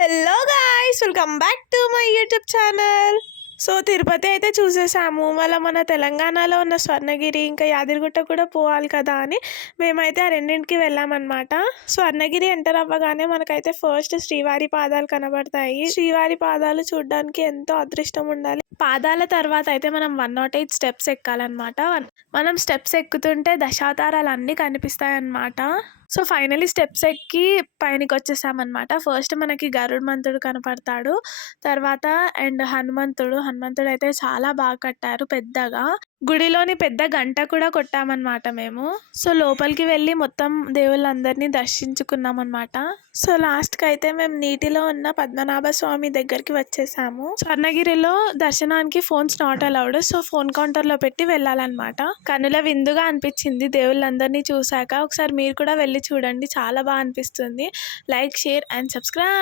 Hello guys, welcome back to my YouTube channel. So Tirupati అయితే చూసేసాము. మళ్ళీ మన తెలంగాణలో ఉన్న స్వర్ణగిరి ఇంకా యాదగిరిగుట్ట కూడా పోవాలి కదా అని మేమైతే ఆ రెండింటికి వెళ్ళామన్నమాట. స్వర్ణగిరి ఎంటర్ అవ్వగానే మనకైతే ఫస్ట్ శ్రీవారి పాదాలు కనబడతాయి. శ్రీవారి పాదాలు చూడడానికి ఎంతో అదృష్టం ఉండాలి. పాదాల తర్వాత అయితే మనం 108 స్టెప్స్ ఎక్కాలన్నమాట. మనం స్టెప్స్ ఎక్కుతుంటే దశావతారాలు అన్నీ కనిపిస్తాయి అన్నమాట. సో ఫైనలీ స్టెప్స్ ఎక్కి పైనకి వచ్చేసామన్నమాట. ఫస్ట్ మనకి గరుత్మంతుడు కనపడతాడు, తర్వాత అండ్ హనుమంతుడు అయితే చాలా బాగా కట్టారు పెద్దగా. గుడిలోని పెద్ద గంట కూడా కొట్టామన్నమాట మేము. సో లోపలికి వెళ్ళి మొత్తం దేవుళ్ళందరినీ దర్శించుకున్నాం అనమాట. సో లాస్ట్కి అయితే మేము నీటిలో ఉన్న పద్మనాభ స్వామి దగ్గరికి వచ్చేసాము. స్వర్ణగిరిలో దర్శనానికి phones not allowed. So phone కౌంటర్లో పెట్టి వెళ్ళాలన్నమాట. కనుల విందుగా అనిపించింది దేవుళ్ళందరినీ చూసాక. ఒకసారి మీరు కూడా వెళ్ళి చూడండి, చాలా బాగా అనిపిస్తుంది. Like, share and subscribe.